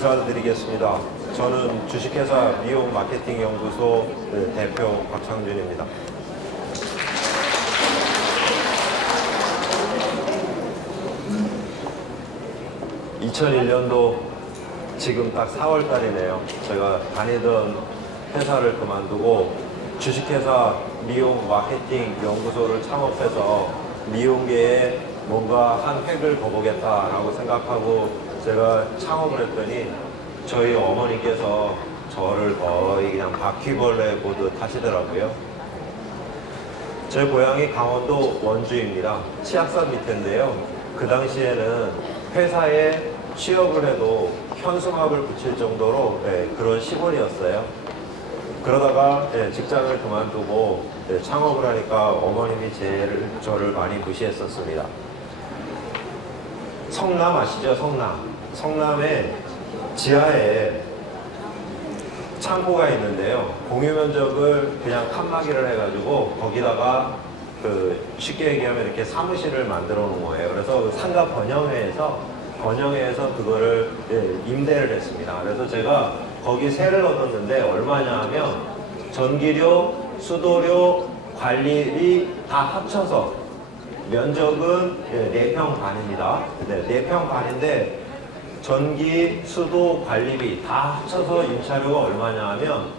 인사드리겠습니다. 저는 주식회사 미용 마케팅 연구소 대표 박창준입니다. 2001년도 지금 딱 4월 달이네요. 제가 다니던 회사를 그만두고 주식회사 미용 마케팅 연구소를 창업해서 미용계에 뭔가 한 획을 거보겠다라고 생각하고 제가 창업을 했더니 저희 어머니께서 저를 거의 그냥 바퀴벌레 보듯 하시더라고요. 제 고향이 강원도 원주입니다. 치악산 밑인데요. 그 당시에는 회사에 취업을 해도 현수막을 붙일 정도로 그런 시골이었어요. 그러다가 직장을 그만두고 창업을 하니까 어머님이 저를 많이 무시했었습니다. 성남 아시죠? 성남에 지하에 창고가 있는데요. 공유 면적을 그냥 칸막이를 해가지고 거기다가 쉽게 얘기하면 이렇게 사무실을 만들어 놓은 거예요. 그래서 상가 번영회에서 그거를 임대를 했습니다. 그래서 제가 거기 세를 얻었는데 얼마냐 하면 전기료, 수도료, 관리비 다 합쳐서 면적은 4평 반입니다. 4평 반인데 전기, 수도, 관리비 다 합쳐서 임차료가 얼마냐 하면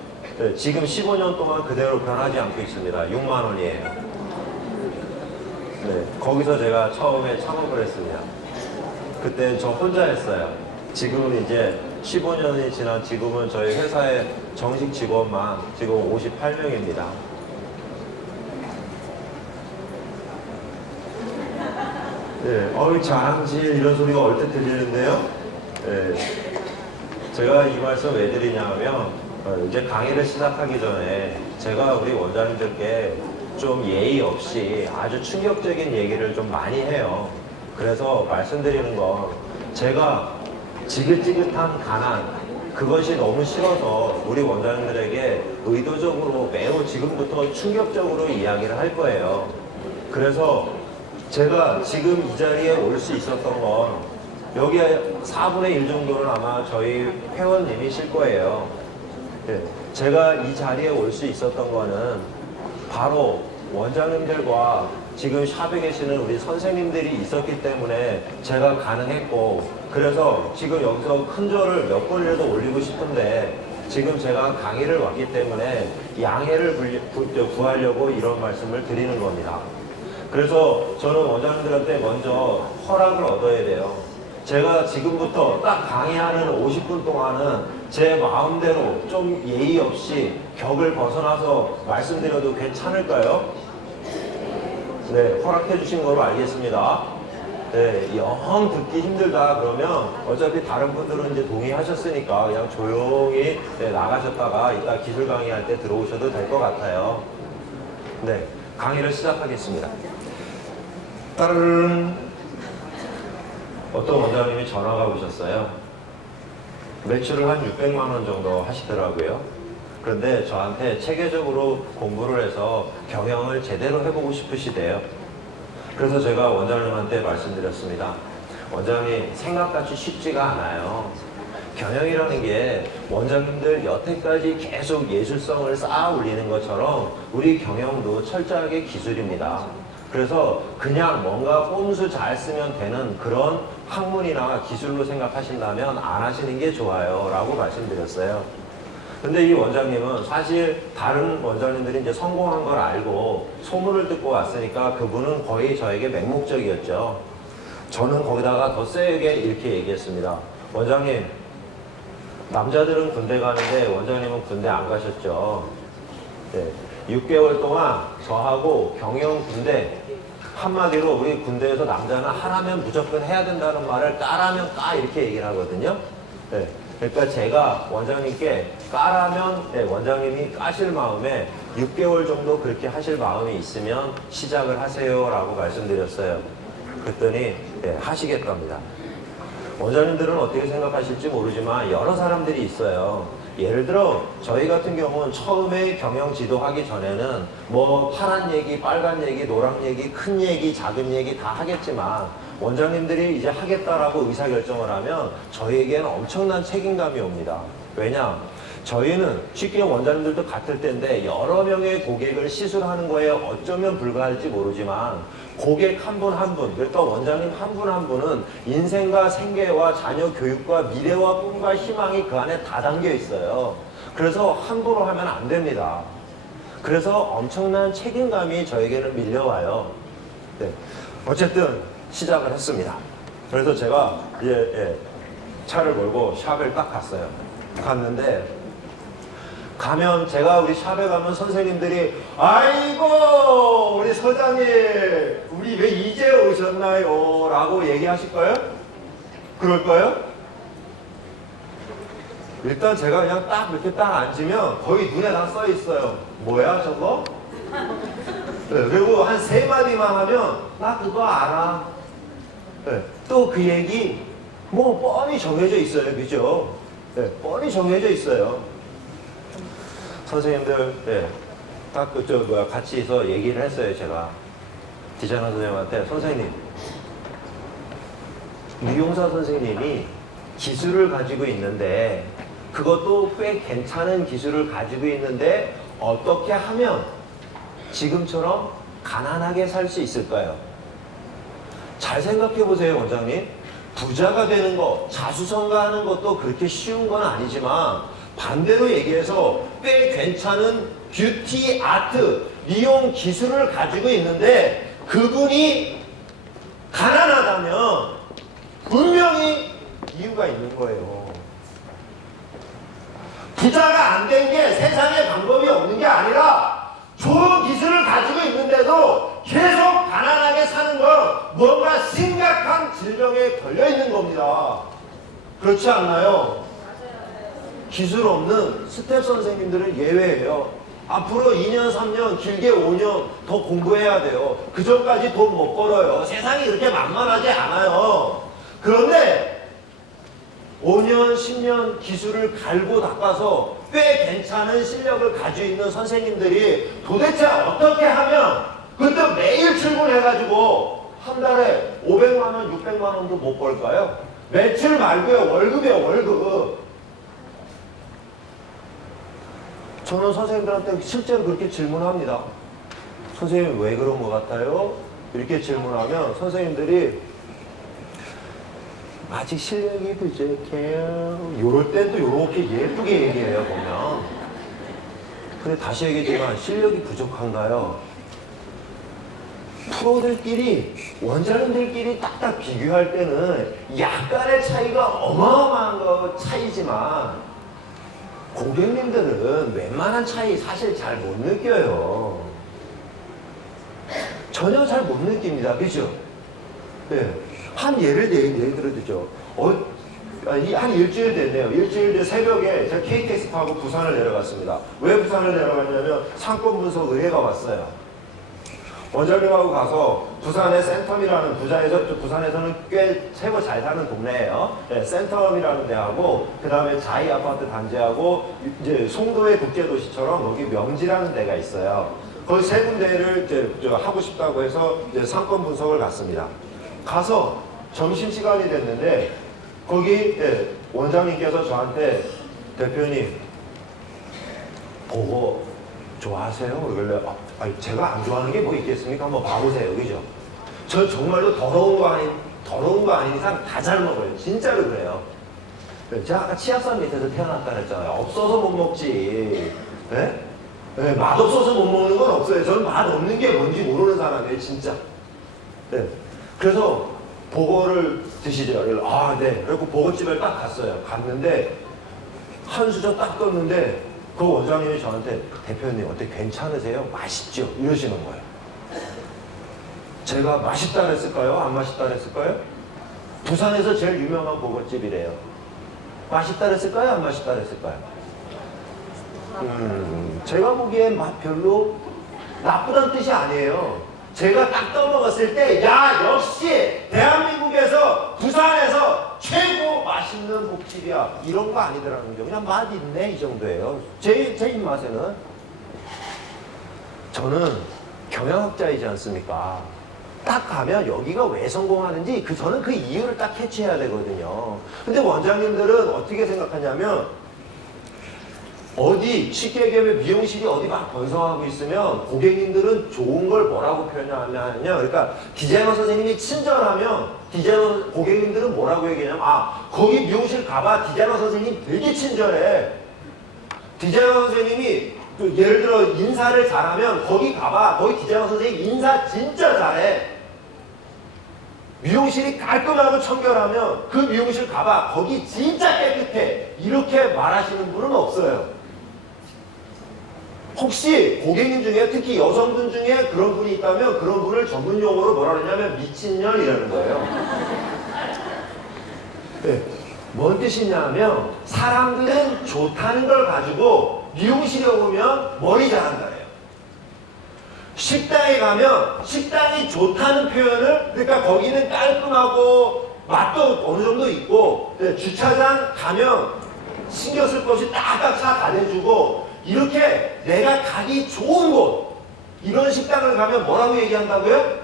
지금 15년 동안 그대로 변하지 않고 있습니다. 6만 원이에요. 거기서 제가 처음에 창업을 했습니다. 그때 저 혼자 했어요. 지금은 이제 15년이 지난 지금은 저희 회사의 정식 직원만 지금 58명입니다. 자랑질 이런 소리가 얼핏 들리는데요. 제가 이 말씀 왜 드리냐면 이제 강의를 시작하기 전에 제가 우리 원장님들께 좀 예의 없이 아주 충격적인 얘기를 좀 많이 해요. 그래서 말씀드리는 건 제가 지긋지긋한 가난 그것이 너무 싫어서 우리 원장님들에게 의도적으로 매우 지금부터 충격적으로 이야기를 할 거예요. 그래서 제가 지금 이 자리에 올 수 있었던 건 여기 4분의 1 정도는 아마 저희 회원님이실 거예요. 제가 이 자리에 올 수 있었던 거는 바로 원장님들과 지금 샵에 계시는 우리 선생님들이 있었기 때문에 제가 가능했고, 그래서 지금 여기서 큰 절을 몇 번이라도 올리고 싶은데 지금 제가 강의를 왔기 때문에 양해를 구하려고 이런 말씀을 드리는 겁니다. 그래서 저는 원장님들한테 먼저 허락을 얻어야 돼요. 제가 지금부터 딱 강의하는 50분 동안은 제 마음대로 좀 예의 없이 격을 벗어나서 말씀드려도 괜찮을까요? 허락해 주신 거로 알겠습니다. 영 듣기 힘들다 그러면 어차피 다른 분들은 이제 동의하셨으니까 그냥 조용히 나가셨다가 이따 기술 강의할 때 들어오셔도 될 것 같아요. 강의를 시작하겠습니다. 따르릉. 어떤 원장님이 전화가 오셨어요. 매출을 한 600만 원 정도 하시더라고요. 그런데 저한테 체계적으로 공부를 해서 경영을 제대로 해보고 싶으시대요. 그래서 제가 원장님한테 말씀드렸습니다. 원장님, 생각같이 쉽지가 않아요. 경영이라는 게 원장님들 여태까지 계속 예술성을 쌓아 올리는 것처럼 우리 경영도 철저하게 기술입니다. 그래서 그냥 뭔가 꼼수 잘 쓰면 되는 그런 학문이나 기술로 생각하신다면 안 하시는 게 좋아요 라고 말씀드렸어요. 근데 이 원장님은 사실 다른 원장님들이 이제 성공한 걸 알고 소문을 듣고 왔으니까 그분은 거의 저에게 맹목적이었죠. 저는 거기다가 더 세게 이렇게 얘기했습니다. 원장님, 남자들은 군대 가는데 원장님은 군대 안 가셨죠. 6개월 동안 저하고 경영 군대, 한마디로 우리 군대에서 남자는 하라면 무조건 해야 된다는 말을 까라면 까 이렇게 얘기를 하거든요. 그러니까 제가 원장님께 까라면 원장님이 까실 마음에 6개월 정도 그렇게 하실 마음이 있으면 시작을 하세요 라고 말씀드렸어요. 그랬더니 하시겠답니다. 원장님들은 어떻게 생각하실지 모르지만 여러 사람들이 있어요. 예를 들어 저희 같은 경우는 처음에 경영 지도하기 전에는 뭐 파란 얘기, 빨간 얘기, 노랑 얘기, 큰 얘기, 작은 얘기 다 하겠지만 원장님들이 이제 하겠다라고 의사결정을 하면 저희에게는 엄청난 책임감이 옵니다. 왜냐? 저희는 쉽게 원장님들도 같을 텐데 여러 명의 고객을 시술하는 거에 어쩌면 불과할지 모르지만 고객 한 분 한 분, 그러니까 원장님 한 분 한 분은 인생과 생계와 자녀 교육과 미래와 꿈과 희망이 그 안에 다 담겨 있어요. 그래서 함부로 하면 안 됩니다. 그래서 엄청난 책임감이 저에게는 밀려와요. 네. 어쨌든 시작을 했습니다. 그래서 제가 이제 차를 몰고 샵을 딱 갔어요. 갔는데 가면 제가 우리 샵에 가면 선생님들이 아이고 우리 서장님 우리 왜 이제 오셨나요? 라고 얘기하실 거예요? 그럴까요? 일단 제가 그냥 딱 이렇게 딱 앉으면 거의 눈에 다 써 있어요. 뭐야 저거? 네, 그리고 한 3마디만 하면 나 그거 알아. 네, 또 그 얘기 뭐 뻔히 정해져 있어요. 그죠? 네, 뻔히 정해져 있어요. 선생님들, 네, 딱 같이 있어 얘기를 했어요, 제가. 디자이너 선생님한테, 선생님, 미용사 선생님이 기술을 가지고 있는데, 그것도 꽤 괜찮은 기술을 가지고 있는데, 어떻게 하면 지금처럼 가난하게 살 수 있을까요? 잘 생각해 보세요, 원장님. 부자가 되는 거, 자수성가하는 것도 그렇게 쉬운 건 아니지만, 반대로 얘기해서 꽤 괜찮은 뷰티 아트, 미용 기술을 가지고 있는데 그분이 가난하다면 분명히 이유가 있는 거예요. 부자가 안 된 게 세상에 방법이 없는 게 아니라 좋은 기술을 가지고 있는데도 계속 가난하게 사는 건 뭔가 심각한 질병에 걸려 있는 겁니다. 그렇지 않나요? 기술 없는 스텝 선생님들은 예외예요. 앞으로 2년, 3년, 길게 5년 더 공부해야 돼요. 그 전까지 돈 못 벌어요. 세상이 그렇게 만만하지 않아요. 그런데 5년, 10년 기술을 갈고 닦아서 꽤 괜찮은 실력을 가지고 있는 선생님들이 도대체 어떻게 하면 그때 매일 출근해가지고 한 달에 500만 원, 600만 원도 못 벌까요? 매출 말고요. 월급이요, 월급. 저는 선생님들한테 실제로 그렇게 질문합니다. 선생님 왜 그런 것 같아요? 이렇게 질문하면 선생님들이 아직 실력이 부족해요. 요럴 땐 또 요렇게 예쁘게 얘기해요, 보면. 근데 다시 얘기했지만 실력이 부족한가요? 프로들끼리, 원장님들끼리 딱딱 비교할 때는 약간의 차이가 어마어마한 거 차이지만 고객님들은 웬만한 차이 사실 잘 못 느껴요. 전혀 잘 못 느낍니다. 그죠? 네. 한 예를 들어주죠. 한 일주일 됐네요. 일주일 뒤 새벽에 제가 KTX 타고 부산을 내려갔습니다. 왜 부산을 내려갔냐면 상권 분석 의뢰가 왔어요. 원장님하고 가서 부산의 센텀이라는 부산에서는 꽤 최고 잘 사는 동네예요. 네, 센텀이라는 데하고 그 다음에 자이 아파트 단지하고 이제 송도의 국제도시처럼 거기 명지라는 데가 있어요. 거기 세 군데를 이제 하고 싶다고 해서 이제 상권 분석을 갔습니다. 가서 점심시간이 됐는데 거기 원장님께서 저한테 대표님 보고 좋아하세요? 그러길래 제가 안 좋아하는 게 뭐 있겠습니까? 한번 봐보세요. 그죠? 저 정말로 더러운 거 아닌 이상 다 잘 먹어요. 진짜로 그래요. 제가 아까 치아산 밑에서 태어났다 그랬잖아요. 없어서 못 먹지. 네? 네, 맛없어서 못 먹는 건 없어요. 저는 맛없는 게 뭔지 모르는 사람이에요. 진짜. 네. 그래서 보고를 드시죠. 네. 그리고 보고집을 딱 갔어요. 갔는데 한 수저 딱 떴는데 그 원장님이 저한테 대표님 어때 괜찮으세요? 맛있죠? 이러시는 거예요. 제가 맛있다 그랬을까요? 안 맛있다 그랬을까요? 부산에서 제일 유명한 보고집이래요. 맛있다 그랬을까요? 안 맛있다 그랬을까요? 제가 보기엔 맛 별로 나쁘다는 뜻이 아니에요. 제가 딱 떠먹었을 때 야 역시 대한민국에서 부산에서 최고 맛있는 복집이야 이런 거 아니더라는 거죠. 그냥 맛 있네 이 정도예요. 제 입맛에는. 저는 경영학자이지 않습니까? 딱 가면 여기가 왜 성공하는지 저는 그 이유를 딱 캐치해야 되거든요. 근데 원장님들은 어떻게 생각하냐면 어디 쉽게 얘기하면 미용실이 어디 막 번성하고 있으면 고객님들은 좋은 걸 뭐라고 표현하냐면요. 그러니까 디자이너 선생님이 친절하면 고객님들은 뭐라고 얘기하냐면 거기 미용실 가봐 디자이너 선생님 되게 친절해. 디자이너 선생님이 예를 들어 인사를 잘하면 거기 가봐 거기 디자이너 선생님 인사 진짜 잘해. 미용실이 깔끔하고 청결하면 그 미용실 가봐 거기 진짜 깨끗해. 이렇게 말하시는 분은 없어요. 혹시 고객님 중에 특히 여성분 중에 그런 분이 있다면 그런 분을 전문 용어로 뭐라 그러냐면 미친년이라는 거예요. 네. 뭔 뜻이냐면 사람들은 좋다는 걸 가지고 미용실에 오면 머리 잘한다예요. 식당에 가면 식당이 좋다는 표현을 그러니까 거기는 깔끔하고 맛도 어느 정도 있고 주차장 가면 신경 쓸 것 없이 딱딱 차 다 대주고 이렇게 내가 가기 좋은 곳 이런 식당을 가면 뭐라고 얘기한다고요?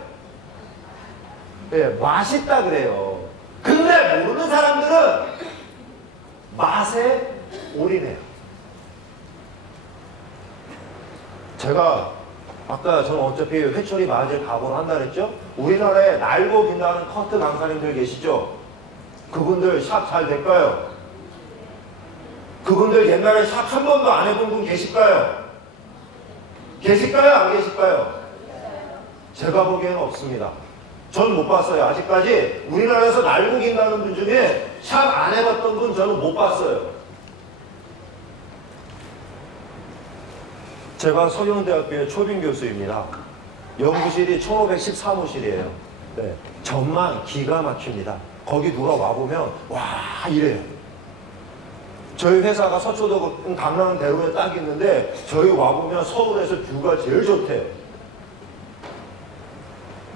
네, 맛있다 그래요. 근데 모르는 사람들은 맛에 올인해요. 제가 아까 저는 어차피 회초리 맞을 각오를 한다 그랬죠? 우리나라에 날고 빛나는 커트 강사님들 계시죠? 그분들 샵 잘 될까요? 그분들 옛날에 샵 한 번도 안 해본 분 계실까요? 계실까요? 안 계실까요? 제가 보기에는 없습니다. 전 못 봤어요. 아직까지 우리나라에서 날고 긴다는 분 중에 샵 안 해봤던 분 저는 못 봤어요. 제가 서경대학교의 초빙 교수입니다. 연구실이 1513호실이에요. 네. 전망 기가 막힙니다. 거기 누가 와보면 와 이래요. 저희 회사가 서초도 강남 대로에 딱 있는데 저희 와보면 서울에서 뷰가 제일 좋대요.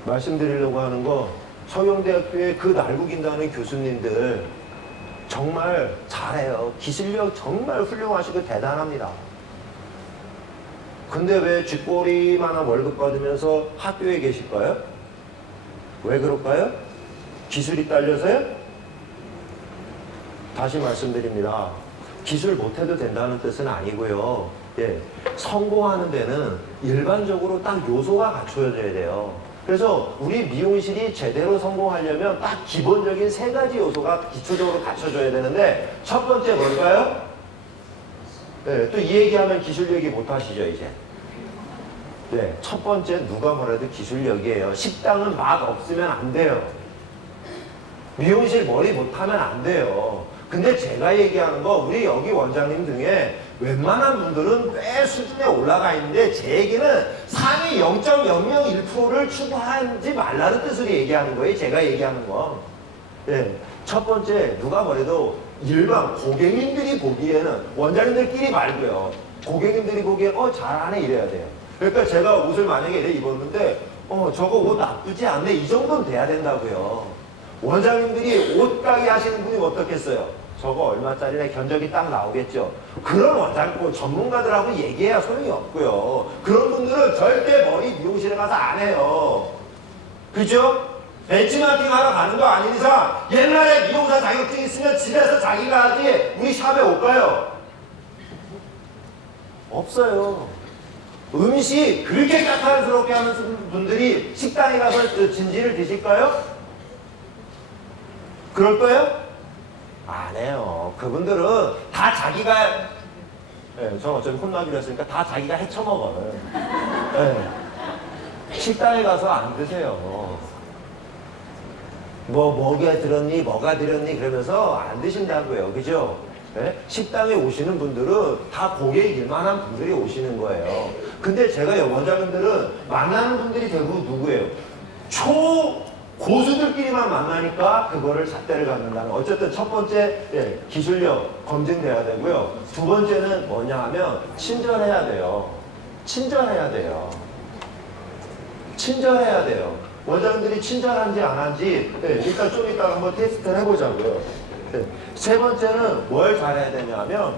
말씀드리려고 하는 거 서경대학교의 그 날고 긴다는 교수님들 정말 잘해요. 기술력 정말 훌륭하시고 대단합니다. 근데 왜 쥐꼬리만한 월급 받으면서 학교에 계실까요? 왜 그럴까요? 기술이 딸려서요? 다시 말씀드립니다. 기술 못해도 된다는 뜻은 아니고요. 예, 성공하는 데는 일반적으로 딱 요소가 갖춰져야 돼요. 그래서 우리 미용실이 제대로 성공하려면 딱 기본적인 3가지 요소가 기초적으로 갖춰져야 되는데 첫 번째 뭘까요? 네, 또 이 얘기하면 기술 얘기 못 하시죠, 이제. 네, 첫 번째 누가 뭐래도 기술력이에요. 식당은 맛 없으면 안 돼요. 미용실 머리 못하면 안 돼요. 근데 제가 얘기하는 거 우리 여기 원장님 중에 웬만한 분들은 꽤 수준에 올라가 있는데 제 얘기는 상위 0.001%를 추구하지 말라는 뜻으로 얘기하는 거예요. 제가 얘기하는 거. 네, 첫 번째 누가 뭐래도 일반 고객님들이 보기에는 원장님들끼리 말고요. 고객님들이 보기에 잘하네 이래야 돼요. 그러니까 제가 옷을 만약에 이래 입었는데 저거 옷 나쁘지 않네 이 정도는 돼야 된다고요. 원장님들이 옷가게 하시는 분이 어떻겠어요? 저거 얼마짜리래 견적이 딱 나오겠죠. 그런 원장님 전문가들하고 얘기해야 소용이 없고요. 그런 분들은 절대 머리 미용실에 가서 안 해요. 그죠? 벤치마킹 하러 가는 거 아닌 이상 옛날에 미용사 자격증 있으면 집에서 자기가 하지 우리 샵에 올까요? 없어요. 음식 그렇게 까탈스럽게 하는 분들이 식당에 가서 진지를 드실까요? 그럴 거예요? 안 해요. 그분들은 다 자기가 저는 어차피 혼나기로 했으니까 다 자기가 헤쳐먹어요. 식당에 가서 안 드세요. 뭐가 들었니 뭐가 들었니 그러면서 안 드신다고요. 그죠? 네? 식당에 오시는 분들은 다 고객 일만한 분들이 오시는 거예요. 근데 제가 원장님들은 만나는 분들이 대부분 누구예요? 고수들끼리만 만나니까 그거를 잣대를 갖는다는. 어쨌든 첫 번째 기술력 검증돼야 되고요. 두 번째는 뭐냐 하면 친절해야 돼요. 친절해야 돼요. 친절해야 돼요. 원장들이 친절한지 안 한지 일단 좀 이따 한번 테스트를 해보자고요. 세 번째는 뭘 잘해야 되냐 하면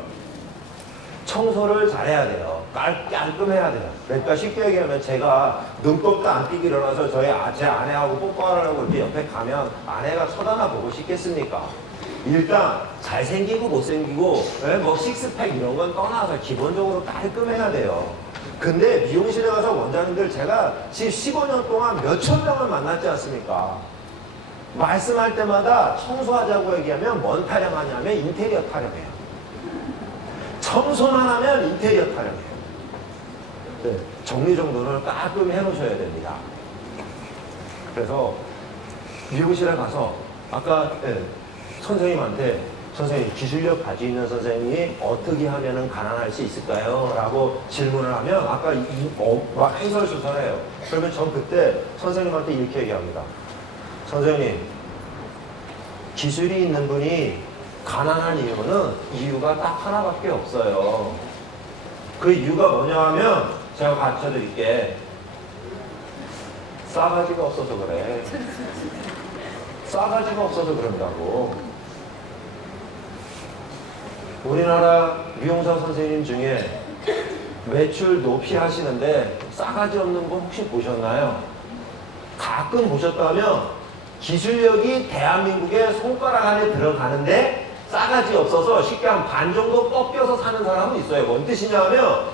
청소를 잘해야 돼요. 깔끔해야 돼요. 그러니까 쉽게 얘기하면 제가 눈곱도 안 띄고 일어나서 제 아내하고 뽀뽀하려고 이렇게 옆에 가면 아내가 쳐다나 보고 싶겠습니까? 일단 잘생기고 못생기고 뭐 식스팩 이런 건 떠나서 기본적으로 깔끔해야 돼요. 근데 미용실에 가서 원장님들 제가 지금 15년 동안 몇천 명을 만났지 않습니까? 말씀할 때마다 청소하자고 얘기하면 뭔 타령하냐면 인테리어 타령해요. 청소만 하면 인테리어 타령해요. 네, 정리정돈을 깔끔히 해놓으셔야 됩니다. 그래서 미용실에 가서 아까 선생님한테 선생님 기술력 가지고 있는 선생님이 어떻게 하면 가난할 수 있을까요? 라고 질문을 하면 아까 막 해설수설해요. 그러면 전 그때 선생님한테 이렇게 얘기합니다. 선생님, 기술이 있는 분이 가난한 이유가 딱 하나밖에 없어요. 그 이유가 뭐냐 하면 제가 가르쳐 드릴게. 싸가지가 없어서 그래. 싸가지가 없어서 그런다고. 우리나라 미용사 선생님 중에 매출 높이 하시는데 싸가지 없는 분 혹시 보셨나요? 가끔 보셨다면 기술력이 대한민국의 손가락 안에 들어가는데 싸가지 없어서 쉽게 한 반 정도 꺾여서 사는 사람은 있어요. 뭔 뜻이냐 하면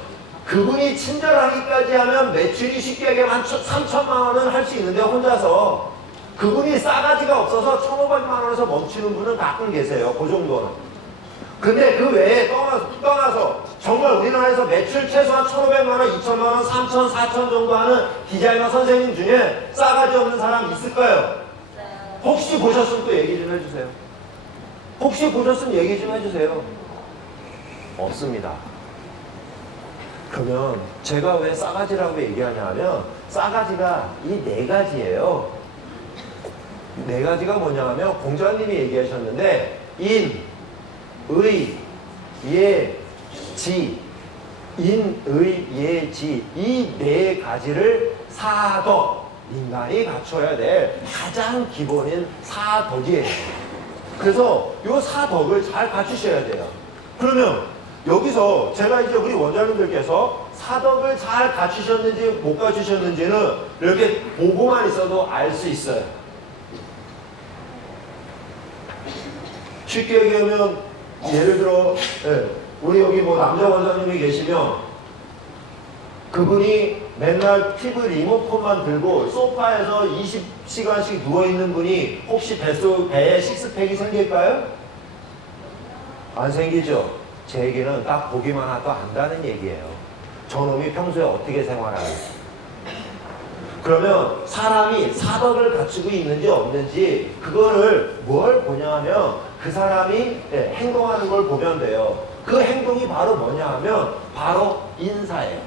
그분이 친절하기까지 하면 매출이 쉽게 얘기하면 한 3천만 원은 할 수 있는데 혼자서 그분이 싸가지가 없어서 1,500만 원에서 멈추는 분은 가끔 계세요. 그 정도는. 근데 그 외에 떠나서 정말 우리나라에서 매출 최소한 1,500만 원, 2천만 원, 3천, 4천 정도 하는 디자이너 선생님 중에 싸가지 없는 사람 있을까요? 혹시 보셨으면 또 얘기 좀 해주세요. 혹시 보셨으면 얘기 좀 해주세요. 없습니다. 그러면 제가 왜 싸가지라고 얘기하냐 하면 싸가지가 이 네 가지예요. 네 가지가 뭐냐 하면 공자님이 얘기하셨는데 인, 의, 예, 지. 인, 의, 예, 지. 이 네 가지를 사덕, 인간이 갖춰야 될 가장 기본인 사덕이에요. 그래서 이 사덕을 잘 갖추셔야 돼요. 그러면 여기서 제가 이제 우리 원장님들께서 사덕을 잘 갖추셨는지 못 갖추셨는지는 이렇게 보고만 있어도 알 수 있어요. 쉽게 얘기하면 예를 들어 우리 여기 뭐 남자 원장님이 계시면 그분이 맨날 TV 리모컨만 들고 소파에서 20시간씩 누워있는 분이 혹시 배에 식스팩이 생길까요? 안 생기죠? 제 얘기는 딱 보기만 해도 안다는 얘기예요. 저놈이 평소에 어떻게 생활하는지. 그러면 사람이 사덕을 갖추고 있는지 없는지 그거를 뭘 보냐 하면 그 사람이 행동하는 걸 보면 돼요. 그 행동이 바로 뭐냐 하면 바로 인사예요.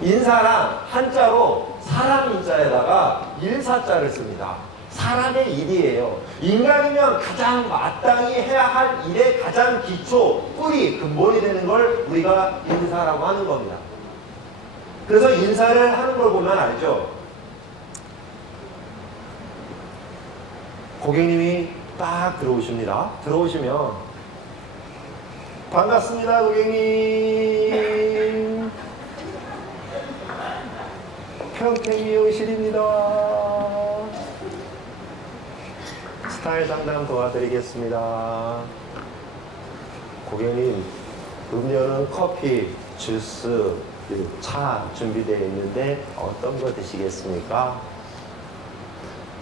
인사란 한자로 사람 인자에다가 일사자를 씁니다. 사람의 일이에요. 인간이면 가장 마땅히 해야 할 일의 가장 기초, 뿌리, 근본이 되는 걸 우리가 인사라고 하는 겁니다. 그래서 인사를 하는 걸 보면 알죠. 고객님이 딱 들어오십니다. 들어오시면 반갑습니다, 고객님. 평택미용실입니다. 스타일 상담 도와드리겠습니다. 고객님, 음료는 커피, 주스, 차 준비되어 있는데 어떤 거 드시겠습니까?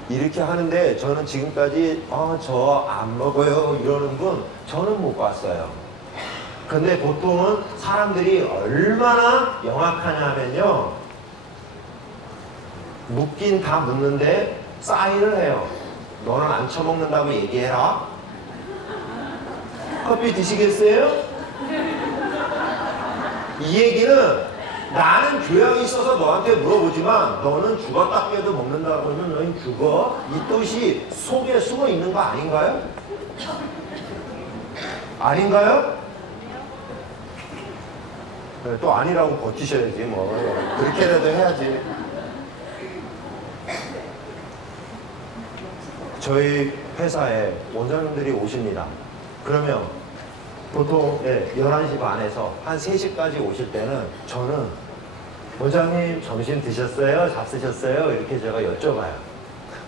이렇게 하는데 저는 지금까지 저 안 먹어요 이러는 분 저는 못 봤어요. 근데 보통은 사람들이 얼마나 영악하냐면요, 묻긴 다 묻는데 사인을 해요. 너는 안 처먹는다고 얘기해라. 커피 드시겠어요? 이 얘기는 나는 교양이 있어서 너한테 물어보지만 너는 죽었다 깨도 먹는다고 하면 너는 죽어. 이 뜻이 속에 숨어 있는 거 아닌가요? 아닌가요? 네, 또 아니라고 버티셔야지 뭐. 그렇게라도 해야지. 저희 회사에 원장님들이 오십니다. 그러면 보통 11시 반에서 한 3시까지 오실 때는 저는 원장님 점심 드셨어요? 잡수셨어요? 이렇게 제가 여쭤봐요.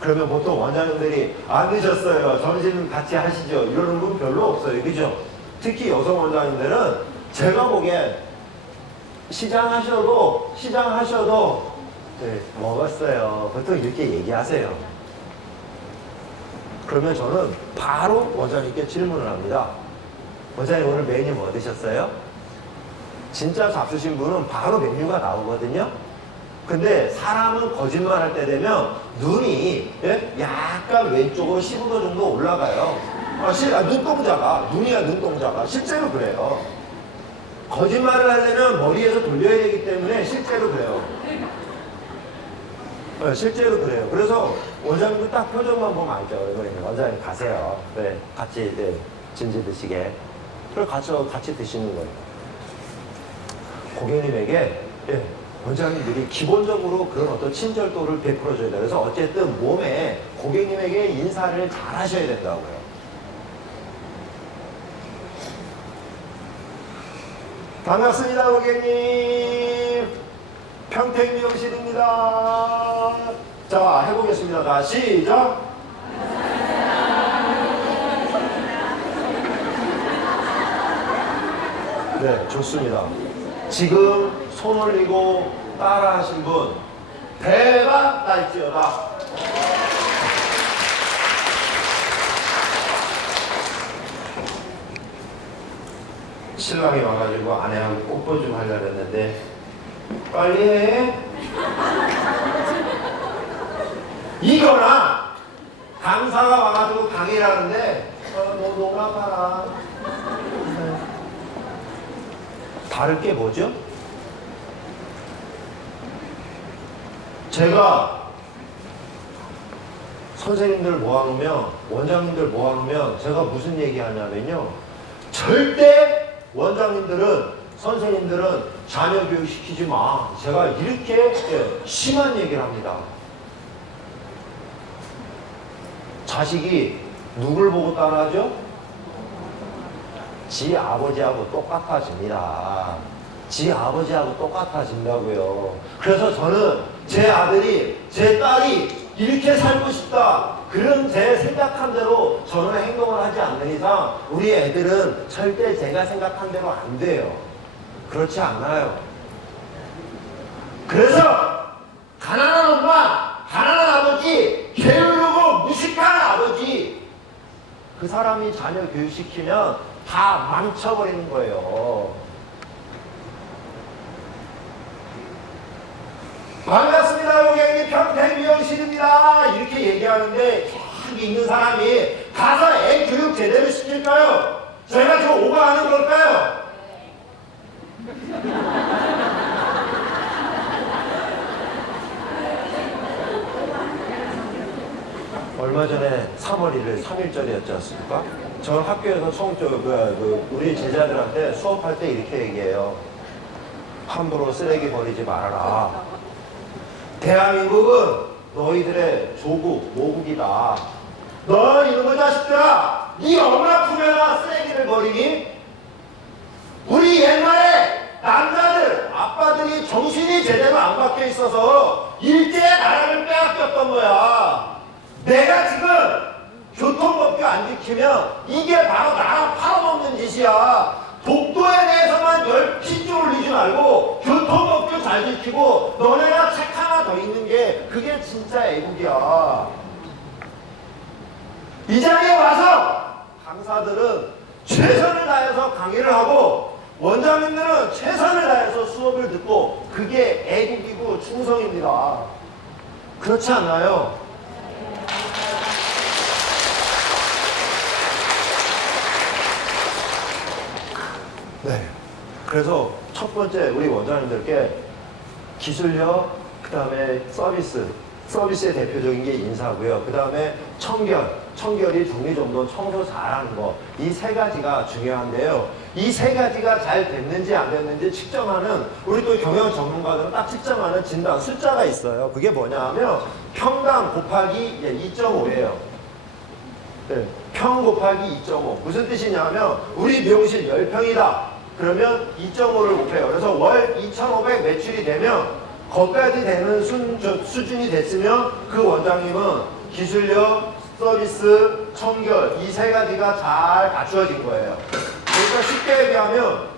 그러면 보통 원장님들이 안 드셨어요. 점심 같이 하시죠. 이러는 분 별로 없어요. 그죠? 특히 여성 원장님들은 제가 보기엔 시장하셔도 먹었어요. 보통 이렇게 얘기하세요. 그러면 저는 바로 원장님께 질문을 합니다. 원장님 오늘 메뉴 뭐 드셨어요? 진짜 잡수신 분은 바로 메뉴가 나오거든요. 근데 사람은 거짓말할 때 되면 눈이 약간 왼쪽으로 15도 정도 올라가요. 눈동자가 실제로 그래요. 거짓말을 하려면 머리에서 돌려야 되기 때문에 실제로 그래요. 실제로 그래요. 그래서 원장님도 딱 표정만 보면 알죠. 원장님 가세요. 같이 진지 드시게. 그걸 같이 드시는 거예요. 고객님에게 원장님들이 기본적으로 그런 어떤 친절도를 베풀어줘야 돼요. 그래서 어쨌든 몸에 고객님에게 인사를 잘 하셔야 된다고요. 반갑습니다, 고객님. 평택미용실입니다. 자, 해보겠습니다. 자, 시작. 네, 좋습니다. 지금 손 올리고 따라 하신 분, 대박 날지어다. 신랑이 와가지고 아내하고 뽀뽀 좀 하려고 했는데, 빨리 해. 이거나, 강사가 와가지고 강의를 하는데, 너 놀아봐라. 다를 게 뭐죠? 제가 선생님들 모아놓으면, 원장님들 모아놓으면 제가 무슨 얘기 하냐면요. 절대 원장님들은, 선생님들은 자녀 교육 시키지 마. 제가 이렇게 심한 얘기를 합니다. 자식이 누굴 보고 따라하죠? 지 아버지하고 똑같아집니다. 지 아버지하고 똑같아진다고요. 그래서 저는 제 아들이, 제 딸이 이렇게 살고 싶다. 그런 제 생각한 대로 저는 행동을 하지 않는 이상 우리 애들은 절대 제가 생각한 대로 안 돼요. 그렇지 않아요. 그래서 가난한 엄마, 가난한 아버지, 게으르고 무식한 아버지, 그 사람이 자녀 교육시키면 다 망쳐버리는 거예요. 반갑습니다, 고객님. 평택미용실입니다. 이렇게 얘기하는데 쫙 있는 사람이 가서 애 교육 제대로 시킬까요? 제가 지금 오버하는 걸까요? 얼마 전에 3월 1일 3.1절이었지 않습니까? 저는 학교에서 우리 제자들한테 수업할 때 이렇게 얘기해요. 함부로 쓰레기 버리지 말아라. 대한민국은 너희들의 조국, 모국이다. 너 이놈의 자식들아, 네 엄마 품에나 쓰레기를 버리니? 우리 옛날에 남자들, 아빠들이 정신이 제대로 안 박혀 있어서 일제의 나라를 빼앗겼던 거야. 내가 지금 교통법규 안 지키면 이게 바로 나라 팔아먹는 짓이야. 독도에 대해서만 열피지 올리지 말고 교통법규 잘 지키고 너네가 책 하나 더 있는 게 그게 진짜 애국이야. 이 자리에 와서 강사들은 최선을 다해서 강의를 하고 원장님들은 최선을 다해서 수업을 듣고 그게 애국이고 충성입니다. 그렇지 않나요? 네. 그래서 첫 번째 우리 원장님들께 기술력, 그 다음에 서비스의 대표적인 게 인사고요. 그 다음에 청결이 정리정돈, 청소 잘하는 거. 이 세 가지가 중요한데요. 이 세 가지가 잘 됐는지 안 됐는지 측정하는, 우리 또 경영 전문가들은 딱 측정하는 진단 숫자가 있어요. 그게 뭐냐 하면 평당 곱하기 2.5예요. 네. 평 곱하기 2.5. 무슨 뜻이냐면 우리 미용실 10평이다. 그러면 2.5를 곱해요. 그래서 월 2,500 매출이 되면 거기까지 되는 수준이 됐으면 그 원장님은 기술력, 서비스, 청결 이 세 가지가 잘 갖추어진 거예요. 그러니까 쉽게 얘기하면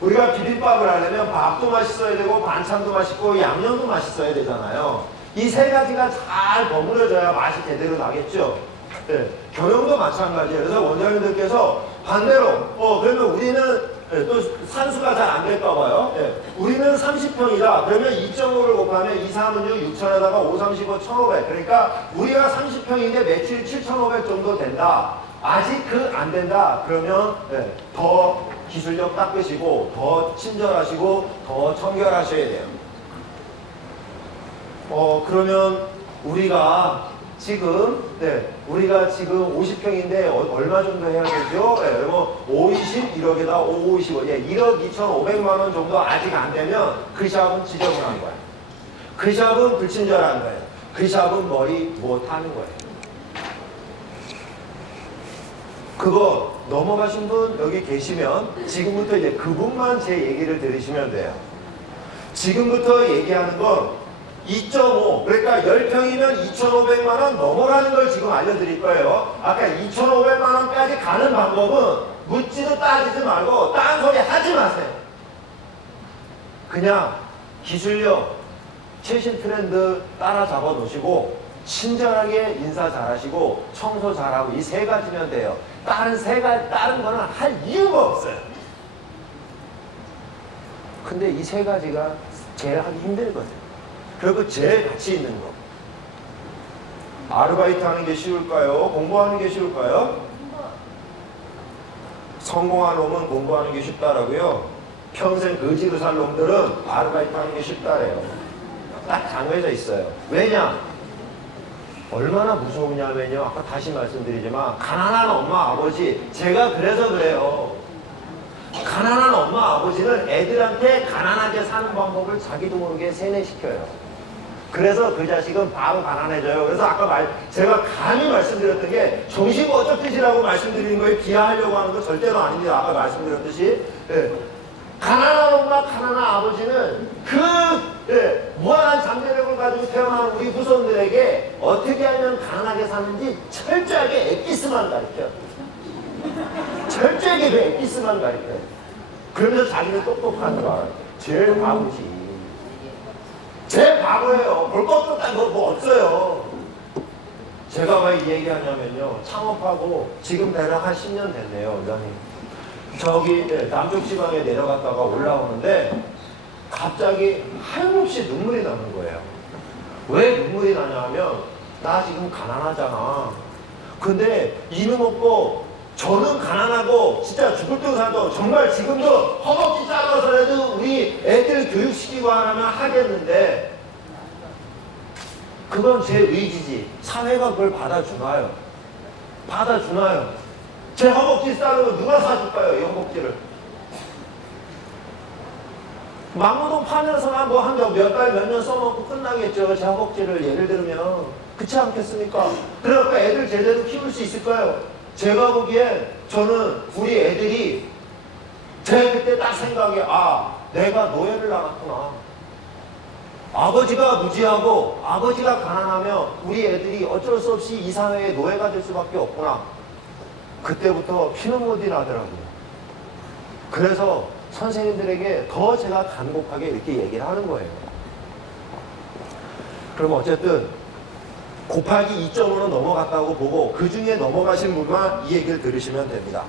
우리가 비빔밥을 하려면 밥도 맛있어야 되고 반찬도 맛있고 양념도 맛있어야 되잖아요. 이 세 가지가 잘 버무려져야 맛이 제대로 나겠죠. 네, 경영도 마찬가지예요. 그래서 원장님들께서 반대로 그러면 우리는 또 산수가 잘 안 될까 봐요. 우리는 30평이다. 그러면 2.5를 곱하면 2, 3은 6, 6천에다가 5, 3, 15, 1,500. 그러니까 우리가 30평인데 매출이 7,500 정도 된다. 아직 안 된다. 그러면 더 기술력 닦으시고 더 친절하시고 더 청결하셔야 돼요. 그러면 우리가 지금 50평인데 얼마 정도 해야 되죠? 뭐 5, 20, 1억에다 5, 50, 1억 2,500만 원 정도 아직 안 되면 그 샵은 지저분한 거예요. 그 샵은 불친절한 거예요. 그 샵은 머리 못 하는 거예요. 그거 넘어가신 분 여기 계시면 지금부터 이제 그분만 제 얘기를 들으시면 돼요. 지금부터 얘기하는 건 2.5 그러니까 10평이면 2,500만 원 넘어가는 걸 지금 알려드릴 거예요. 아까 2,500만 원까지 가는 방법은 묻지도 따지지 말고 딴소리 하지 마세요. 그냥 기술력, 최신 트렌드 따라잡아 놓으시고 친절하게 인사 잘하시고 청소 잘하고 이 세 가지면 돼요. 다른 거는 할 이유가 없어요. 근데 이 세 가지가 제일 하기 힘들거든요. 그리고 제일 가치 있는 거. 아르바이트 하는 게 쉬울까요? 공부하는 게 쉬울까요? 성공한 놈은 공부하는 게 쉽다라고요. 평생 거지로 살 놈들은 아르바이트 하는 게 쉽다래요. 딱 정해져 있어요. 왜냐? 얼마나 무서우냐면요. 아까 다시 말씀드리지만 가난한 엄마 아버지 제가 그래서 그래요. 가난한 엄마 아버지는 애들한테 가난하게 사는 방법을 자기도 모르게 세뇌시켜요. 그래서 그 자식은 바로 가난해져요. 그래서 아까 제가 감히 말씀드렸던 게 정신 어쩔 뜻이라고 말씀드리는 거에 비하하려고 하는 거 절대로 아닙니다. 아까 말씀드렸듯이 가난한 엄마, 가난한 아버지는 무한한 잠재력을 가지고 태어난 우리 후손들에게 어떻게 하면 가난하게 사는지 철저하게 엑기스만 가르쳐요. 철저하게 그 엑기스만 가르쳐요. 그러면서 자기는 똑똑한 줄 알아요. 제일 바보지. 제일 바보예요. 볼 것도 딴 거 뭐 없어요. 제가 왜 이 얘기하냐면요. 창업하고 지금 대략 한 10년 됐네요, 원장님. 저기 남쪽 지방에 내려갔다가 올라오는데 갑자기 하염없이 눈물이 나는 거예요. 왜 눈물이 나냐 하면 나 지금 가난하잖아. 근데 이놈 없고 저는 가난하고 진짜 죽을 듯 살도 정말 지금도 허벅지 잘라서라도 우리 애들 교육시키고 하면 하겠는데 그건 제 의지지. 사회가 그걸 받아주나요? 받아주나요? 제 허벅지 자르고 누가 사줄까요? 이 허벅지를. 망원동 파면서나 뭐 한 몇 달 몇 년 써먹고 끝나겠죠. 제 허벅지를 예를 들면. 그렇지 않겠습니까? 그러니까 애들 제대로 키울 수 있을까요? 제가 보기엔 저는 우리 애들이 제가 그때 딱 생각에 내가 노예를 나갔구나. 아버지가 무지하고 아버지가 가난하면 우리 애들이 어쩔 수 없이 이 사회의 노예가 될 수밖에 없구나. 그때부터 피는 못이 나더라고요. 그래서 선생님들에게 더 제가 간곡하게 이렇게 얘기를 하는 거예요. 그럼 어쨌든 곱하기 2.5는 넘어갔다고 보고 그 중에 넘어가신 분만 이 얘기를 들으시면 됩니다.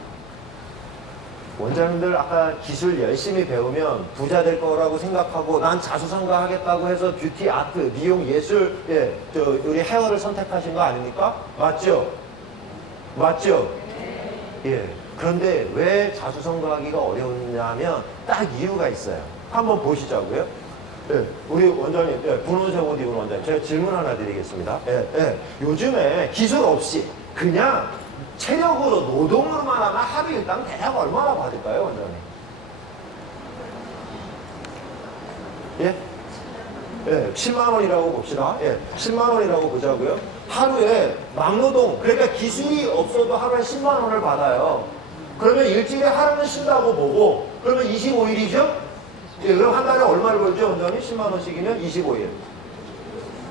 원장님들 아까 기술 열심히 배우면 부자 될 거라고 생각하고 난 자수성가 하겠다고 해서 뷰티 아트, 미용 예술, 우리 헤어를 선택하신 거 아닙니까? 맞죠? 맞죠? 예. 그런데 왜 자수성가하기가 어려웠냐면 딱 이유가 있어요. 한번 보시자고요. 예, 우리 원장님, 분홍색 옷 입은 원장님, 제가 질문 하나 드리겠습니다. 요즘에 기술 없이 그냥 체력으로 노동으로만 하면 하루 일당 대략 얼마나 받을까요, 원장님? 예? 7만 원이라고 봅시다. 7만 원이라고 보자고요. 하루에 막노동, 그러니까 기술이 없어도 하루에 10만 원을 받아요. 그러면 일주일에 하루는 쉰다고 보고, 그러면 25일이죠? 예, 그럼 한 달에 얼마를 벌죠, 원장님? 10만 원씩이면 25일.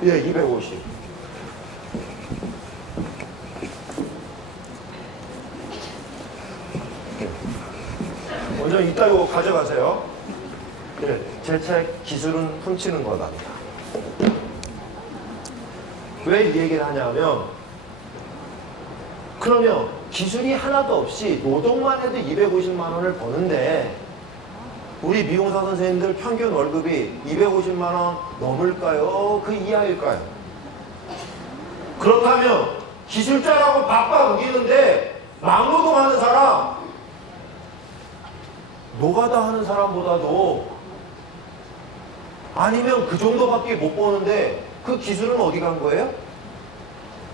예, 250. 원장님, 이따 이거 가져가세요. 예, 제 책 기술은 훔치는 거다. 왜 이 얘기를 하냐면, 그러면 기술이 하나도 없이 노동만 해도 250만 원을 버는데 우리 미용사 선생님들 평균 월급이 250만 원 넘을까요? 그 이하일까요? 그렇다면 기술자라고 바빠 우기는데 막노동하는 사람, 노가다 하는 사람보다도 아니면 그 정도밖에 못 버는데 그 기술은 어디 간 거예요?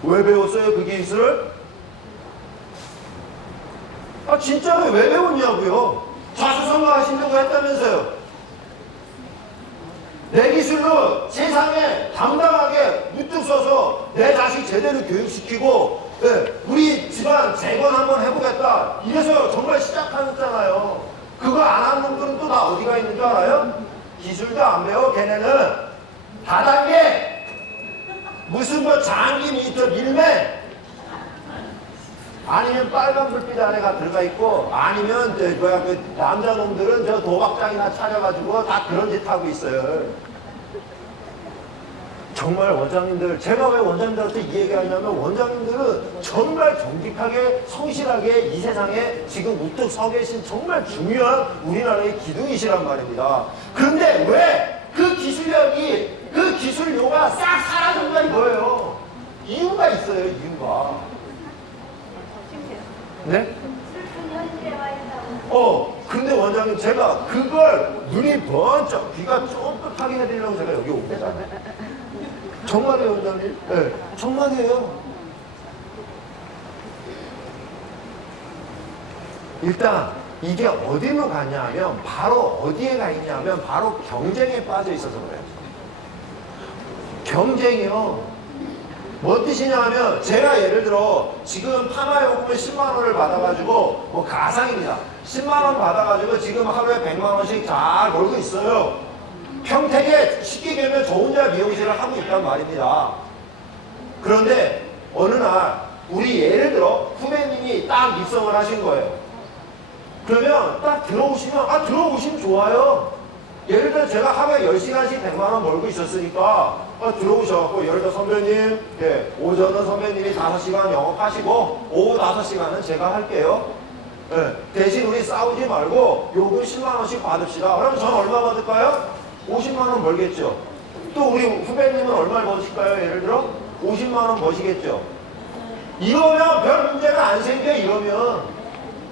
왜 배웠어요? 그 기술을? 아 진짜로 왜 배웠냐고요? 자수성가 하신다고 했다면서요. 내 기술로 세상에 당당하게 우뚝 서서 내 자식 제대로 교육시키고, 네, 우리 집안 재건 한번 해보겠다 이래서 정말 시작하셨잖아요. 그거 안 하는 놈들은 또 다 어디가 있는 줄 알아요? 기술도 안 배워. 걔네는 다단계 무슨 뭐 장기 미터 밀매, 아니면 빨간 불빛 안에가 들어가 있고, 아니면 그 남자 놈들은 저 도박장이나 차려가지고 다 그런 짓 하고 있어요. 정말 원장님들, 제가 왜 원장님들한테 이 얘기 하냐면, 원장님들은 정말 정직하게 성실하게 이 세상에 지금 우뚝 서 계신 정말 중요한 우리나라의 기둥이시란 말입니다. 그런데 왜 그 기술력이, 그 기술료가 싹 사라졌나 이거예요. 이유가 있어요, 이유가. 네? 근데 원장님, 제가 그걸 눈이 번쩍, 귀가 쫑긋하게 해드리려고 제가 여기 온 거잖아요. 정말이에요, 원장님? 네, 정말이에요. 일단, 이게 어디로 가냐 하면, 바로 어디에 가 있냐면, 바로 경쟁에 빠져 있어서 그래요. 경쟁이요. 뭔 뜻이냐 하면, 제가 예를 들어 지금 파마요금을 10만 원을 받아가지고, 뭐 가상입니다. 10만 원 받아가지고 지금 하루에 100만 원씩 잘 벌고 있어요. 평택에 쉽게 얘기하면 저 혼자 미용실을 하고 있단 말입니다. 그런데 어느 날 우리 예를 들어 후배님이 딱 입성을 하신 거예요. 그러면 딱 들어오시면, 들어오시면 좋아요. 예를 들어 제가 하루에 10시간씩 100만 원 벌고 있었으니까 들어오셔갖고, 예를 들어 선배님, 예, 오전은 선배님이 5시간 영업하시고 오후 5시간은 제가 할게요. 예, 대신 우리 싸우지 말고 요금 10만 원씩 받읍시다. 그럼 전 얼마 받을까요? 50만 원 벌겠죠. 또 우리 후배님은 얼마를 버실까요? 예를 들어 50만 원 버시겠죠. 이러면 별 문제가 안 생겨. 이러면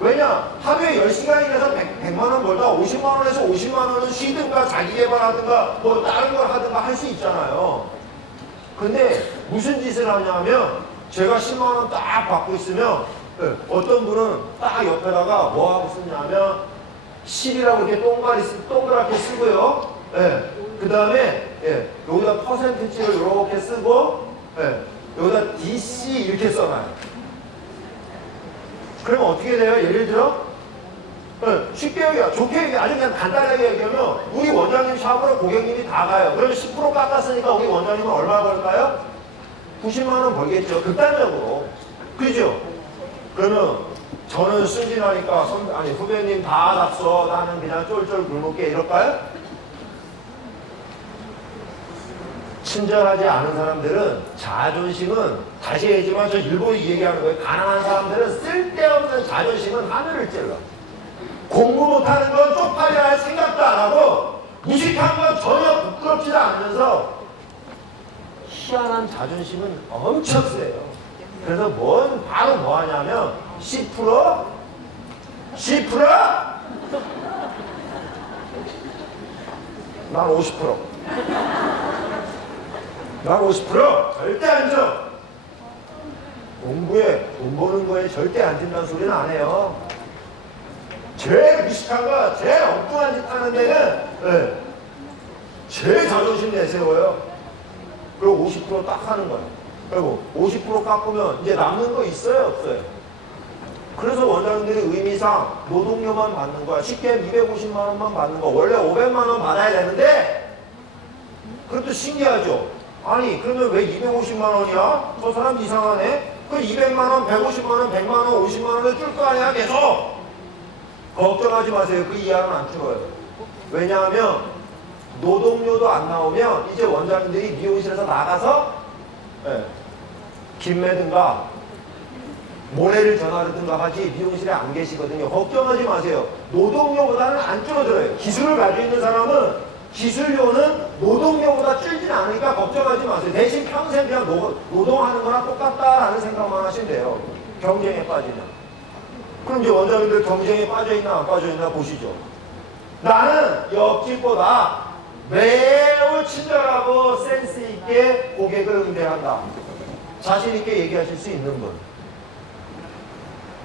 왜냐? 하루에 10시간 일해서 100만 원 벌다 50만 원에서 50만 원은 쉬든가 자기 개발하든가 뭐 다른 걸 하든가 할 수 있잖아요. 근데 무슨 짓을 하냐면, 제가 10만 원 딱 받고 있으면, 예, 어떤 분은 딱 옆에다가 뭐 하고 쓰냐면 10이라고 이렇게 동그랗게 쓰고요. 예, 그 다음에 여기다 퍼센트치를 이렇게 쓰고, 여기다 DC 이렇게 써놔요. 그러면 어떻게 돼요? 예를 들어 쉽게 얘기해, 좋게 얘기해, 아주 그냥 간단하게 얘기하면, 우리 원장님 샵으로 고객님이 다 가요. 그러면 10% 깎았으니까 우리 원장님은 얼마 벌까요? 90만 원 벌겠죠. 극단적으로. 그죠? 그러면 저는 순진하니까 후배님 다 잡숴, 나는 그냥 쫄쫄 굶을게 이럴까요? 친절하지 않은 사람들은, 자존심은, 다시 얘기지만 저 일본이 얘기하는 거예요. 가난한 사람들은 쓸데없는 자존심은 하늘을 찔러. 공부 못하는 건 쪽팔려 할 생각도 안 하고, 무식한 건 전혀 부끄럽지도 않으면서 희한한 자존심은 엄청 세요. 그래서 바로 뭐 하냐면 10%? 난 50%. 난 50% 절대 안 줘. 공부에, 돈 버는 거에 절대 안 준다는 소리는 안 해요. 제일 무식한 거, 제일 엉뚱한 짓 하는 데는 제일 자존심 내세워요. 그리고 50% 딱 하는 거예요. 그리고 50% 깎으면 이제 남는 거 있어요, 없어요? 그래서 원장님들이 의미상 노동료만 받는 거야. 쉽게 250만 원만 받는 거. 원래 500만 원 받아야 되는데, 그것도 신기하죠? 아니, 그러면 왜 250만 원이야? 저 사람 이상하네? 그 200만 원, 150만 원, 100만 원, 50만 원을 줄 거 아니야, 계속! 걱정하지 마세요. 그 이하는 안 줄어요. 왜냐하면, 노동료도 안 나오면 이제 원장님들이 미용실에서 나가서, 김매든가, 모레를 전화하든가 하지 미용실에 안 계시거든요. 걱정하지 마세요. 노동료보다는 안 줄어들어요. 기술을 가지고 있는 사람은 기술료는 노동료보다 줄진 않으니까 걱정하지 마세요. 대신 평생 그냥 노동하는 거랑 똑같다라는 생각만 하시면 돼요. 경쟁에 빠지면. 그럼 이제 원장님들 경쟁에 빠져있나 안 빠져있나 보시죠. 나는 옆집보다 매우 친절하고 센스 있게 고객을 응대한다. 자신 있게 얘기하실 수 있는 분.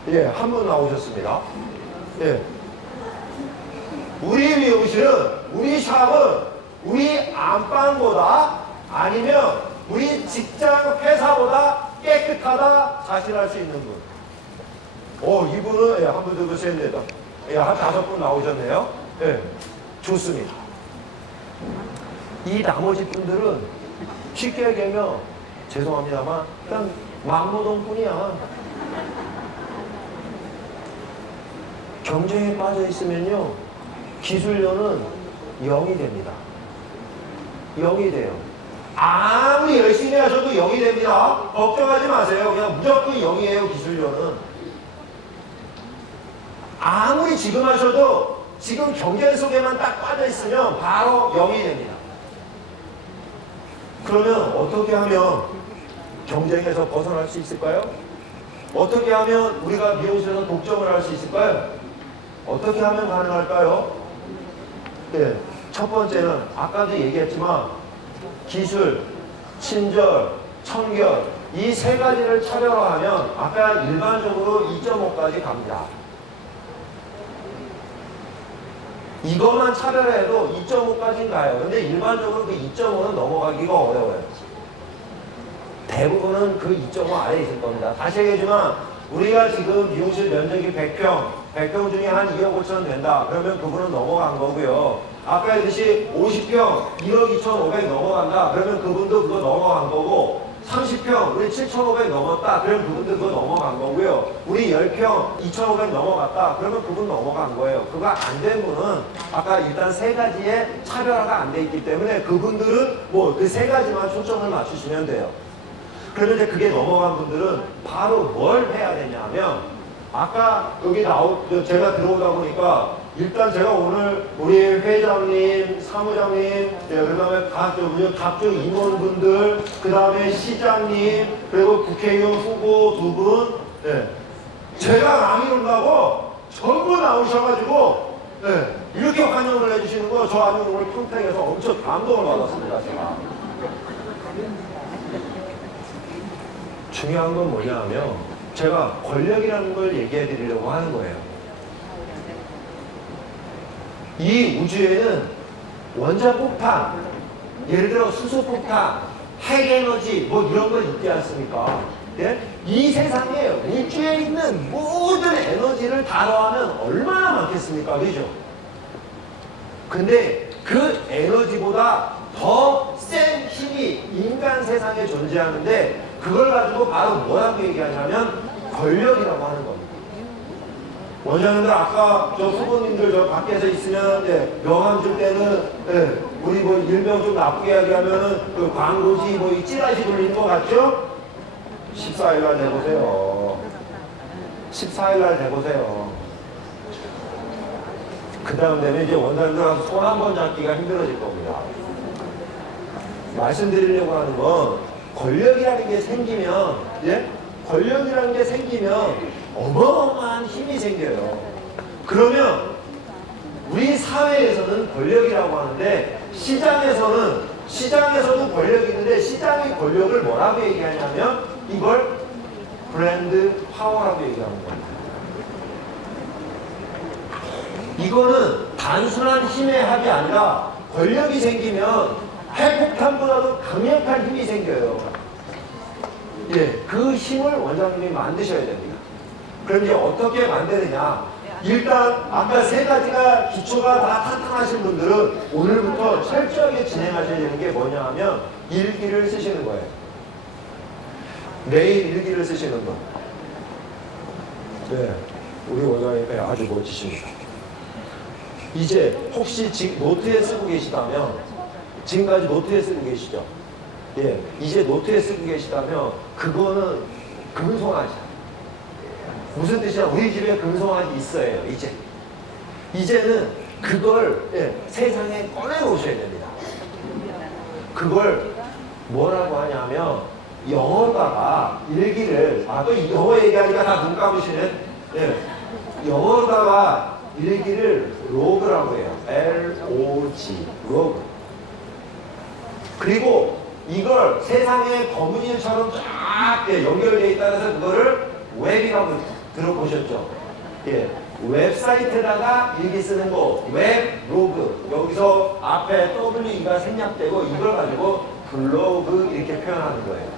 예, 한 분 나오셨습니다. 예. 우리 미용실은, 우리 샵은 우리 안방보다 아니면 우리 직장 회사보다 깨끗하다 자신할 수 있는 분. 이분은, 예, 한 분, 두 분, 셋, 넷, 예, 한 5분 나오셨네요. 예, 좋습니다. 이 나머지 분들은 쉽게 얘기하면, 죄송합니다만, 그냥 막노동뿐이야. 경쟁에 빠져 있으면요, 기술료는 0이 됩니다. 0이 돼요. 아무리 열심히 하셔도 0이 됩니다. 걱정하지 마세요. 그냥 무조건 0이에요, 기술료는. 아무리 지금 하셔도 지금 경쟁 속에만 딱 빠져 있으면 바로 0이 됩니다. 그러면 어떻게 하면 경쟁에서 벗어날 수 있을까요? 어떻게 하면 우리가 미용실에서 독점을 할 수 있을까요? 어떻게 하면 가능할까요? 네, 첫 번째는 아까도 얘기했지만 기술, 친절, 청결 이 세 가지를 차별화하면 아까 일반적으로 2.5까지 갑니다. 이것만 차별해도 2.5까지는 가요. 근데 일반적으로 그 2.5는 넘어가기가 어려워요. 대부분은 그 2.5 아래에 있을 겁니다. 다시 얘기하지만 우리가 지금 미용실 면적이 100평 중에 한 2억 5천 된다. 그러면 그분은 넘어간 거고요. 아까 했듯이 50평 1억 2,500 넘어간다. 그러면 그분도 그거 넘어간 거고 30평 우리 7,500 넘었다. 그러면 그분도 그거 넘어간 거고요. 우리 10평 2,500 넘어갔다. 그러면 그분 넘어간 거예요. 그거 안 된 분은 아까 일단 세 가지의 차별화가 안 돼 있기 때문에 그분들은 뭐 그 세 가지만 초점을 맞추시면 돼요. 그러면 이제 그게 넘어간 분들은 바로 뭘 해야 되냐면 아까 여기 제가 들어오다 보니까 일단 제가 오늘 우리 회장님, 사무장님, 그 다음에 각종 임원분들, 그 다음에 시장님, 그리고 국회의원 후보 2분, 네. 제가 남이온다고 전부 나오셔가지고 네. 이렇게 환영을 해주시는 거 저 아주 오늘 평택에서 엄청 감동을 받았습니다. 제가. 중요한 건 뭐냐 하면 제가 권력이라는 걸 얘기해 드리려고 하는 거예요. 이 우주에는 원자 폭탄, 예를 들어 수소 폭탄, 핵에너지 뭐 이런 거 있지 않습니까? 예? 이 세상에 우주에 있는 모든 에너지를 다 더하면 얼마나 많겠습니까? 그죠? 근데 그 에너지보다 더 센 힘이 인간 세상에 존재하는데 그걸 가지고 바로 뭐라고 얘기하냐면 권력이라고 하는 겁니다. 원장님들 아까 저 후보님들 저 밖에서 있으면 명함 줄 때는 우리 뭐 일명 좀 나쁘게 얘기하면은 그 광고지 뭐 이 찌라시 돌리는 거 같죠? 14일날 대보세요. 14일날 대보세요. 그 다음 되면 이제 원장님들 손 한 번 잡기가 힘들어질 겁니다. 말씀드리려고 하는 건 권력이라는 게 생기면 권력이라는 게 생기면 어마어마한 힘이 생겨요. 그러면 우리 사회에서는 권력이라고 하는데 시장에서도 권력이 있는데 시장의 권력을 뭐라고 얘기하냐면 이걸 브랜드 파워라고 얘기하는 겁니다. 이거는 단순한 힘의 합이 아니라 권력이 생기면 핵폭탄보다도 강력한 힘이 생겨요. 그 힘을 원장님이 만드셔야 됩니다. 그럼 이제 어떻게 만드느냐? 일단 아까 세 가지가 기초가 다 탄탄하신 분들은 오늘부터 철저하게 진행하셔야 되는 게 뭐냐 하면 일기를 쓰시는 거예요. 매일 일기를 쓰시는 거. 네, 우리 원장님이 아주 멋지십니다. 이제 혹시 지금 노트에 쓰고 계시다면, 지금까지 노트에 쓰고 계시죠? 예, 이제 노트에 쓰고 계시다면 그거는 금송아지. 무슨 뜻이야? 우리 집에 금송아지 있어요. 이제는 그걸 세상에 꺼내놓으셔야 됩니다. 그걸 뭐라고 하냐면 영어다가 일기를 또 영어 얘기하니까 다 눈 감으시네. 영어다가 일기를 로그라고 해요. LOG 로그. 그리고 이걸 세상에 거문일처럼 쫙 연결되어 있다는 그거를 웹이라고 들어보셨죠? 웹사이트에다가 일기 쓰는 거, 웹 로그. 여기서 앞에 W가 생략되고 이걸 가지고 블로그 이렇게 표현하는 거예요.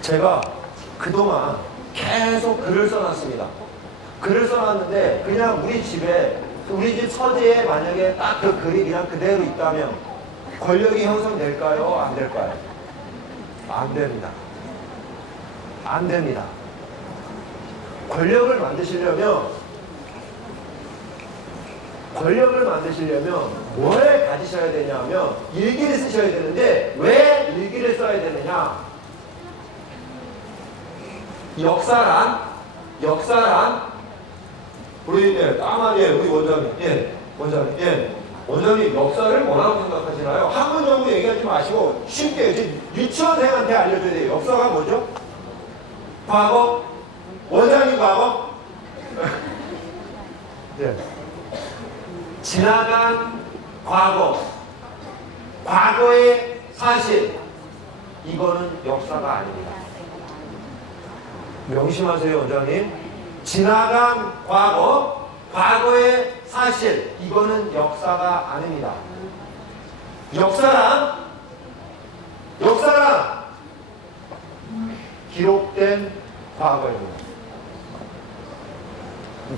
제가 그동안 계속 글을 써놨습니다. 글을 써놨는데 그냥 우리 집 서재에 만약에 딱 그 글이 그냥 그대로 있다면 권력이 형성될까요? 안 될까요? 안 됩니다. 안 됩니다. 권력을 만드시려면 뭘 가지셔야 되냐면 일기를 쓰셔야 되는데 왜 일기를 써야 되느냐? 역사란 우리 까마귀에 우리 원장님 원장님 역사를 뭐라고 생각하시나요? 한 번 정도 얘기하지 마시고 쉽게 이제 유치원생한테 알려줘야 돼요. 역사가 뭐죠? 과거? 원장님 과거? 지나간 과거, 과거의 사실, 이거는 역사가 아닙니다. 명심하세요, 원장님. 지나간 과거, 과거의 사실, 이거는 역사가 아닙니다. 역사란 기록된 과거입니다.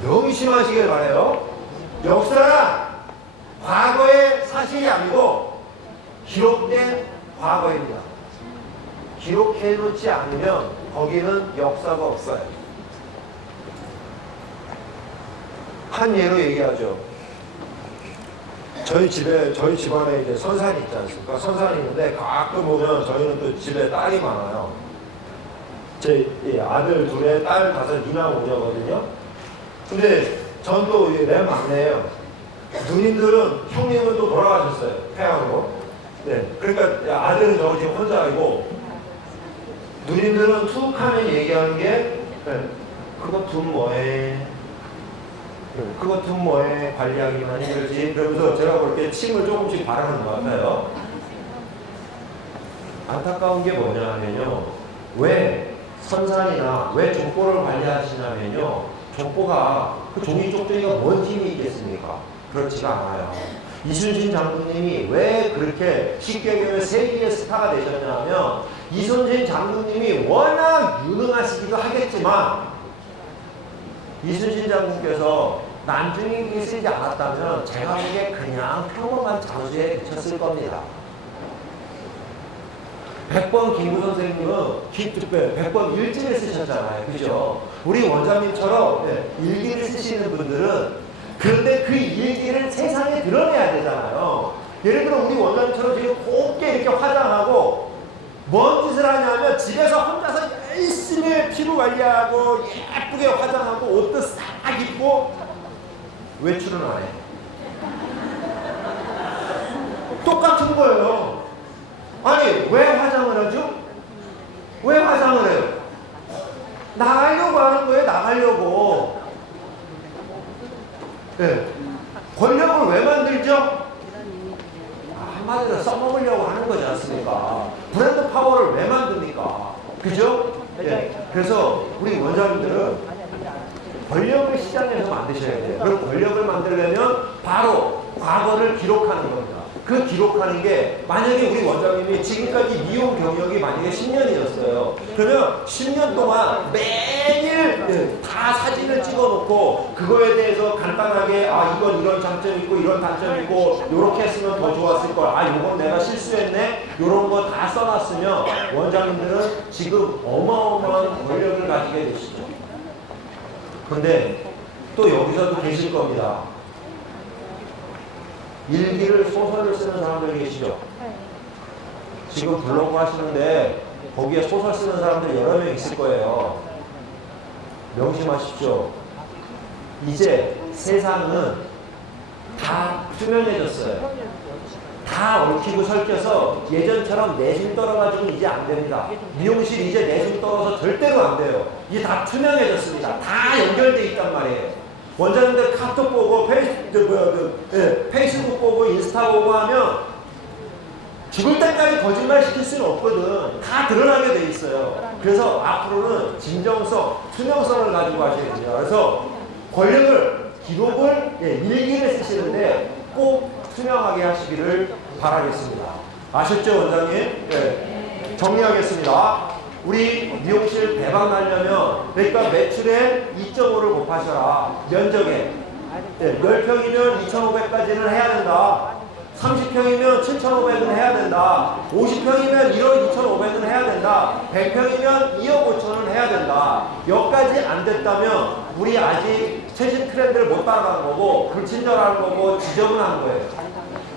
명심하시길 바라요. 역사란 과거의 사실이 아니고 기록된 과거입니다. 기록해놓지 않으면 거기는 역사가 없어요. 한 예로 얘기하죠. 저희 집안에 이제 선산이 있지 않습니까? 선산이 있는데 가끔 보면 저희는 또 집에 딸이 많아요. 제 아들 둘에 딸 5, 이남 5녀거든요. 근데 전 또 내 막내예요. 누님들은 형님은 또 돌아가셨어요. 폐암으로. 그러니까 아들은 저 지금 혼자이고 누님들은 툭 하면 얘기하는 게 그거 돈 뭐해? 그거 돈 뭐해? 관리하기만 힘들지? 그러면서 제가 볼 때 침을 조금씩 바라는 것 같아요. 안타까운 게 뭐냐면요. 왜 선산이나 왜 족보를 관리하시냐면요. 족보가 그 종이 쪽쪽이가 뭔 힘이 있겠습니까? 그렇지가 않아요. 이순신 장군님이 왜 그렇게 쉽게 얘기하면 세계의 스타가 되셨냐면 이순신 장군님이 워낙 유능하시기도 하겠지만 이순신 장군께서 난중일기 쓰지 않았다면 제가 보기에 그냥 평범한 장수에 그쳤을 겁니다. 백번 김구 선생님은 100번 일지를 쓰셨잖아요. 그죠? 우리 원장님처럼 일기를 쓰시는 분들은 그런데 그 일기를 세상에 드러내야 되잖아요. 예를 들어 우리 원장님처럼 지금 곱게 이렇게 화장하고 뭔 짓을 하냐면 집에서 혼자서 열심히 피부 관리하고 예쁘게 화장하고 옷도 싹 입고 외출은 안 해. 똑같은 거예요. 아니 왜 화장을 하죠? 왜 화장을 해요? 나가려고 하는 거예요. 나가려고. 권력을 왜 만들죠? 한마디로 써먹으려고 하는 거지 않습니까? 브랜드 파워를 왜 만듭니까? 그죠? 그래서 우리 원장님들은 권력을 시장에서 만드셔야 돼요. 그럼 권력을 만들려면 바로 과거를 기록하는 겁니다. 그 기록하는 게 만약에 우리 원장님이 지금까지 미용 경력이 만약에 10년이었어요. 그러면 10년 동안 매일 다 사진을 찍어놓고 그거에 대해서 간단하게 이건 이런 장점이 있고 이런 단점이 있고 요렇게 했으면 더 좋았을 걸. 요건 내가 실수했네. 요런 거 다 써놨으면 원장님들은 지금 어마어마한 권력을 가지게 되시죠. 근데 또 여기서도 계실 겁니다. 일기를 소설을 쓰는 사람들 계시죠? 지금 블로그 하시는데 거기에 소설 쓰는 사람들 여러 명 있을 거예요. 명심하십시오. 이제 세상은 다 투명해졌어요. 다 얽히고 설켜서 예전처럼 내심 떨어가지고 이제 안 됩니다. 미용실 이제 내심 떨어서 절대로 안 돼요. 이제 다 투명해졌습니다. 다 연결돼 있단 말이에요. 원장님들 카톡 보고 페이스북 보고 인스타 보고 하면 죽을 때까지 거짓말 시킬 수는 없거든. 다 드러나게 돼 있어요. 그래서 앞으로는 진정성, 투명성을 가지고 하셔야 됩니다. 그래서 권력을, 기록을, 일기를 쓰시는데 꼭 투명하게 하시기를 바라겠습니다. 아셨죠, 원장님? 정리하겠습니다. 우리 미용실 대박 나려면 그러니까 매출의 2.5를 곱하셔라. 면적에 10평이면 2,500까지는 해야 된다. 30평이면 7,500은 해야 된다. 50평이면 1억 2,500은 해야 된다. 100평이면 2억 5천은 해야 된다. 여기까지 안 됐다면 우리 아직 최신 트렌드를 못 따라가는 거고 불친절한 거고 지저분한 거예요.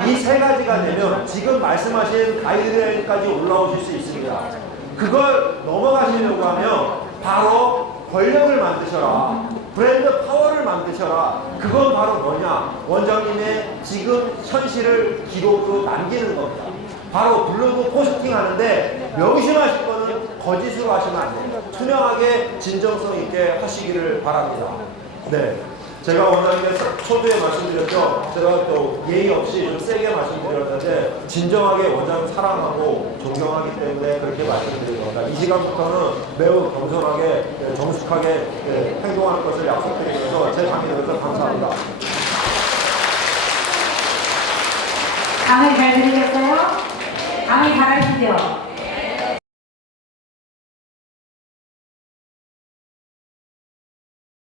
이 세 가지가 되면 지금 말씀하신 가이드라인까지 올라오실 수 있습니다. 그걸 넘어가시려고 하면 바로 권력을 만드셔라. 브랜드 파워를 만드셔라. 그건 바로 뭐냐? 원장님의 지금 현실을 기록으로 남기는 겁니다. 바로 블로그 포스팅 하는데 명심하실 거는 거짓으로 하시면 안 돼요. 투명하게 진정성 있게 하시기를 바랍니다. 네. 제가 원장님의 초두에 말씀드렸죠. 제가 또 예의 없이 좀 세게 말씀드렸는데 진정하게 원장님 사랑하고 존경하기 때문에 그렇게 말씀드린 겁니다. 이 시간부터는 매우 겸손하게 정숙하게 행동할 것을 약속드리면서 제 강의 들어서 감사합니다. 강의 잘 들으셨어요? 강의 잘하시죠?